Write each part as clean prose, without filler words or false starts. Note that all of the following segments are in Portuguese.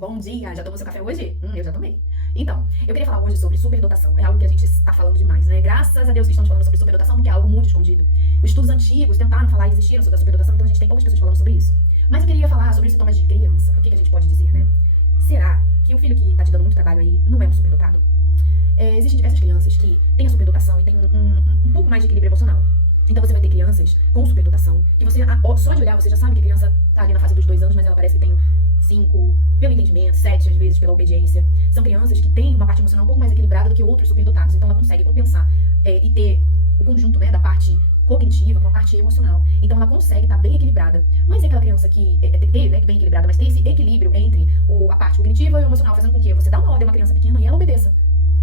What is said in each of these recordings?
Bom dia, já tomou seu café hoje? Eu já tomei. Então, eu queria falar hoje sobre superdotação. É algo que a gente está falando demais, né? Graças a Deus que estamos falando sobre superdotação, porque é algo muito escondido. Os estudos antigos tentaram falar e desistiram sobre a superdotação, então a gente tem poucas pessoas falando sobre isso. Mas eu queria falar sobre os sintomas de criança. O que a gente pode dizer, né? Será que o filho que tá te dando muito trabalho aí não é um superdotado? Existem diversas crianças que têm a superdotação e têm um pouco mais de equilíbrio emocional. Então você vai ter crianças com superdotação, que você, só de olhar, você já sabe que a criança tá ali na fase dos 2 anos, mas ela parece que tem 5, pelo entendimento, 7 às vezes pela obediência. São crianças que têm uma parte emocional um pouco mais equilibrada do que outros superdotados. Então ela consegue compensar e ter o conjunto, né, da parte cognitiva com a parte emocional. Então ela consegue estar bem equilibrada. Mas é aquela criança que né, bem equilibrada, mas tem esse equilíbrio entre a parte cognitiva e o emocional, fazendo com que você dá uma ordem a uma criança pequena e ela obedeça.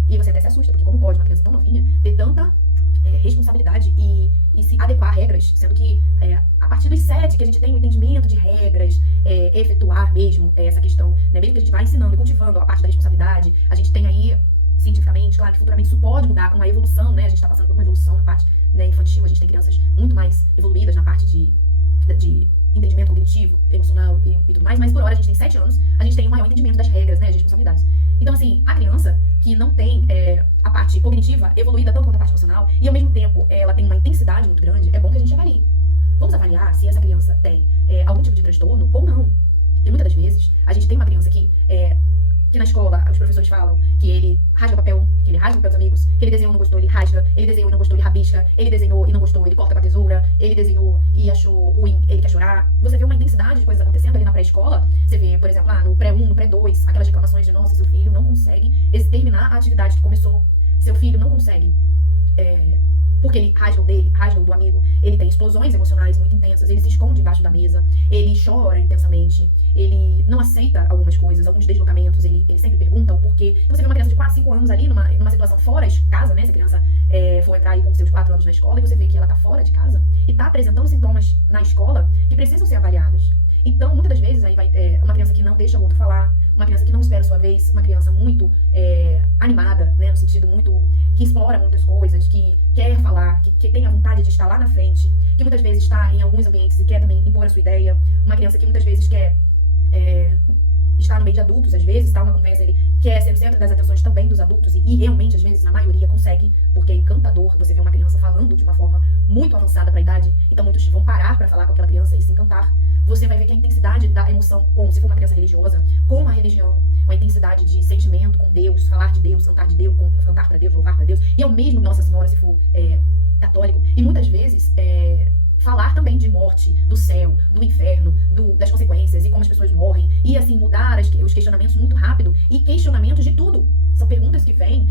E você até se assusta, porque como pode uma criança tão novinha ter tanta responsabilidade e se adequar a regras, sendo que a partir dos 7 que a gente tem um entendimento de regras, efetuar mesmo essa questão, né, mesmo que a gente vai ensinando e cultivando a parte da responsabilidade, a gente tem aí, cientificamente, claro que futuramente isso pode mudar com a evolução, né, a gente está passando por uma evolução na parte, né, infantil, a gente tem crianças muito mais evoluídas na parte de entendimento cognitivo, emocional e tudo mais, mas por hora a gente tem 7 anos, a gente tem um maior entendimento das regras, né, de responsabilidades. Então, assim, a criança que não tem a parte cognitiva evoluída tanto quanto a parte emocional, e ao mesmo tempo ela tem uma intensidade muito grande, é bom que a gente avalie. Vamos avaliar se essa criança tem algum tipo de transtorno ou não. E muitas das vezes, a gente tem uma criança que na escola os professores falam que ele rasga papel, que ele rasga papel dos amigos, que ele desenhou e não gostou, ele rasga, ele desenhou e não gostou, ele rabisca, ele desenhou e não gostou, ele corta com a tesoura, ele desenhou e achou ruim, ele quer chorar. Você vê uma intensidade de coisas acontecendo ali na pré-escola. Você vê, por exemplo, no pré-1, no pré-2, aquelas reclamações de, nossa, seu filho não consegue terminar a atividade que começou, seu filho não consegue, porque ele rasga o do amigo, ele tem explosões emocionais muito intensas, ele se esconde embaixo da mesa, ele chora intensamente, ele não aceita algumas coisas, alguns deslocamentos, ele sempre pergunta o porquê. Então você vê uma criança de 4, 5 anos ali numa situação fora de casa, né? Se a criança for entrar aí com seus 4 anos na escola, e você vê que ela tá fora de casa e tá apresentando sintomas na escola que precisam ser avaliados. Então, muitas das vezes, aí vai uma criança que não deixa o outro falar, uma criança que não espera a sua vez, uma criança muito animada, né, no sentido muito, que explora muitas coisas, que quer falar, que tem a vontade de estar lá na frente, que muitas vezes está em alguns ambientes e quer também impor a sua ideia, uma criança que muitas vezes quer estar no meio de adultos, às vezes, está numa conversa, ele quer ser o centro das atenções também dos adultos, e realmente, às vezes, a maioria consegue, porque é encantador você ver uma criança falando de uma forma muito avançada para a idade, então muitos vão parar para falar com aquela criança e se encantar. Você vai ver que a intensidade da emoção, se for uma criança religiosa, com a religião, uma intensidade de sentimento com Deus, falar de Deus, cantar para Deus, louvar para Deus, e ao mesmo Nossa Senhora, se for católico, e muitas vezes falar também de morte, do céu, do inferno, das consequências e como as pessoas morrem, e assim mudar os questionamentos muito rápido, e questionamentos de tudo. São perguntas que vêm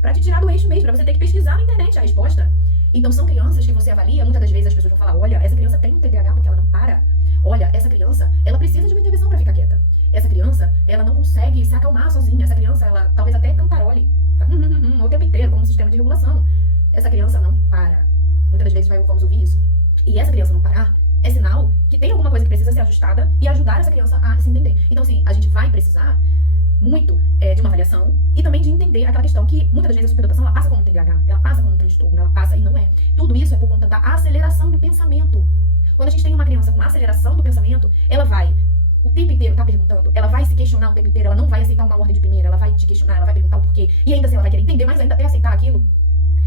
pra te tirar do eixo mesmo, pra você ter que pesquisar na internet a resposta. Então são crianças que você avalia, muitas das vezes as pessoas vão falar, olha, essa criança tem um TDAH porque ela não para. Olha, essa criança, ela precisa de uma intervenção pra ficar quieta. Essa criança, ela não consegue se acalmar sozinha. Essa criança, ela talvez até cantarole o tempo inteiro, como um sistema de regulação. Essa criança não para. Muitas das vezes vamos ouvir isso. E essa criança não parar é sinal que tem alguma coisa que precisa ser ajustada e ajudar essa criança a se entender. Então, assim, a gente vai precisar muito de uma avaliação e também de entender aquela questão que muitas das vezes a superdotação ela passa como um TDAH, ela passa como um transtorno, ela passa e não é. Tudo isso é por conta da aceleração do pensamento. Quando a gente tem uma criança com aceleração do pensamento, ela vai o tempo inteiro estar perguntando, ela vai se questionar o tempo inteiro, ela não vai aceitar uma ordem de primeira, ela vai te questionar, ela vai perguntar o porquê, e ainda assim ela vai querer entender, mas ainda até aceitar aquilo.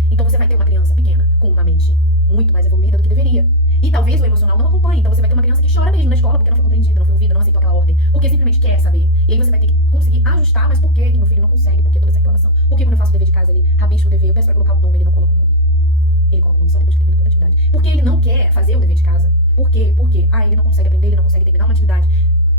Então você vai ter uma criança pequena com uma mente muito mais evoluída do que deveria. E talvez o emocional não acompanhe. Então você vai ter uma criança que chora mesmo na escola porque não foi compreendida, não foi ouvida, não aceitou aquela ordem. Porque simplesmente quer saber. E aí você vai ter que conseguir ajustar, mas por que meu filho não consegue? Por que toda essa reclamação? Por que quando eu faço o dever de casa, ele rabisca o dever, eu peço pra colocar o nome, ele não coloca o nome? Ele coloca o nome só depois que termina toda a atividade. Porque ele não quer fazer o dever de casa. Por quê? Porque ele não consegue aprender, ele não consegue terminar uma atividade.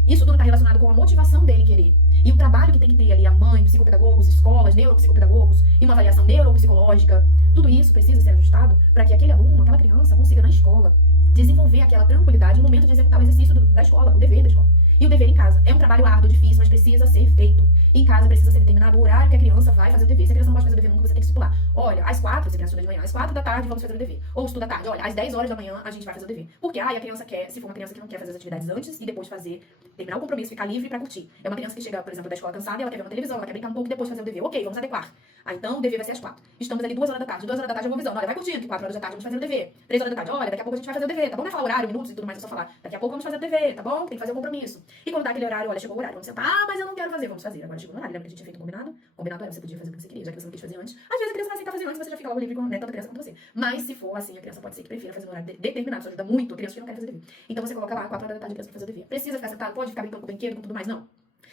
Isso tudo está relacionado com a motivação dele querer. E o trabalho que tem que ter ali a mãe, psicopedagogos, escolas, neuropsicopedagogos, e uma avaliação neuropsicológica, tudo isso precisa ser ajustado para que aquele aluno, aquela criança, consiga na escola desenvolver aquela tranquilidade no momento de executar o exercício da escola, o dever da escola. E o dever em casa é um trabalho árduo, difícil, mas precisa ser feito. Em casa precisa ser determinado o horário que a criança vai fazer o dever. Se a criança não pode fazer o dever nunca, você tem que estipular. Olha, às 4, se a criança estuda de manhã, às 4 da tarde vamos fazer o dever. Ou estuda à tarde, olha, às 10 horas da manhã a gente vai fazer o dever. Porque, a criança quer, se for uma criança que não quer fazer as atividades antes e depois fazer, terminar o compromisso, ficar livre pra curtir. É uma criança que chega, por exemplo, da escola cansada e ela quer ver uma televisão, ela quer brincar um pouco e depois fazer o dever. Ok, vamos adequar. Então o dever vai ser às 4. Estamos ali 2 horas da tarde. 2 horas da tarde eu vou avisando. Olha, vai curtindo, que 4 horas da tarde vamos fazer o dever. 3 horas da tarde, olha, daqui a pouco a gente vai fazer o dever, tá bom? Não é falar horário, minutos e tudo mais, é só falar. Daqui a pouco vamos fazer o dever, tá bom? Tem que fazer o compromisso. E quando dá aquele horário, olha, chegou o horário, vamos sentar. Ah, mas eu não quero fazer, vamos fazer. Agora chegou o horário, lembra que a gente tinha feito um combinado? Combinado era você podia fazer o que você queria, já que você não quis fazer antes. Às vezes a criança vai aceitar fazer antes, você já fica logo livre com, né, tanto a criança quanto você. Mas se for assim, a criança pode ser que prefira fazer no horário determinado, isso ajuda muito a criança que não quer fazer dever. Então você coloca lá 4 horas da tarde a criança pra fazer o dever. Precisa ficar sentado, pode ficar brincando com o brinquedo, com tudo mais, não.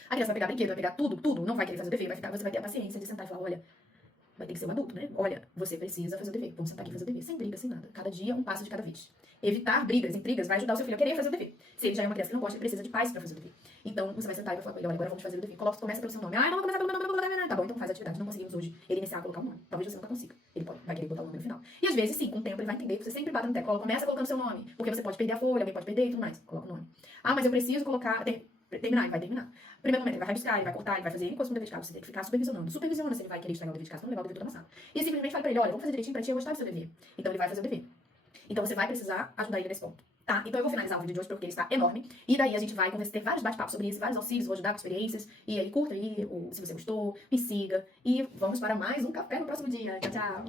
A criança vai pegar brinquedo, vai pegar tudo, não vai querer fazer o dever, vai ficar, você vai ter a paciência de sentar e falar, olha, vai ter que ser um adulto, né? Olha, você precisa fazer o dever. Vamos sentar aqui e fazer o dever. Sem briga, sem nada. Cada dia, um passo de cada vez. Evitar brigas, intrigas, vai ajudar o seu filho a querer fazer o dever. Se ele já é uma criança que não gosta, ele precisa de pais pra fazer o dever. Então, você vai sentar e vai falar com ele, olha, agora vamos fazer o dever. Começa pelo seu nome. Ah, não vou começar pelo nome. Tá bom, então faz a atividade. Não conseguimos hoje ele iniciar a colocar um nome. Talvez você nunca consiga. Ele vai querer botar o nome no final. E às vezes, sim, com o tempo ele vai entender que você sempre bate no teclado. Começa colocando seu nome. Porque você pode perder a folha, alguém pode perder e tudo mais. Coloca o nome. Ah, mas eu preciso colocar... Terminar, ele vai terminar. Primeiro momento, ele vai rabiscar, ele vai cortar, ele vai fazer coisas no dever de casa. Você tem que ficar supervisionando. Supervisiona se ele vai querer estragar o dever de casa, não levar o dever todo amassado. E simplesmente fala pra ele, olha, vamos fazer direitinho pra ti, eu gostar do seu dever. Então ele vai fazer o dever. Então você vai precisar ajudar ele nesse ponto. Tá? Então eu vou finalizar o vídeo de hoje porque ele está enorme. E daí a gente vai ter vários bate-papos sobre isso, vários auxílios, vou ajudar com experiências. E aí curta aí, ou se você gostou, me siga. E vamos para mais um café no próximo dia. Tchau, tchau.